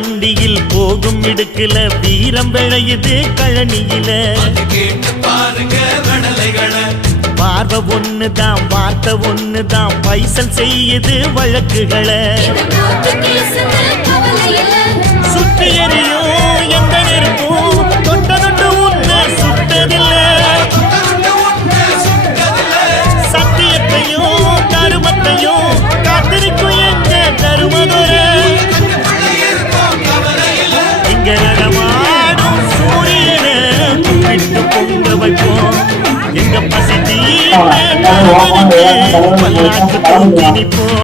வண்டியில் போகும் இடுக்குல வீரம் விளையுது கழனியில பார்வை ஒண்ணுதான் வார்த்தை ஒண்ணுதான் பைசல் செய்யுது வழக்குகளை சுற்றி எரியும் எந்த நெருப்பும் தொட்டதொட்டு உன்னை சுட்டதில்லை சத்தியத்தையும் தருமத்தையும் காத்திருக்கும் எங்க தருமதுர இங்க நடமாடும் சூரியனை விட்டு பொங்க வைப்போம் எங்க பசி தீர்ந்து பல்லாக்கு தூக்கி நிற்போம்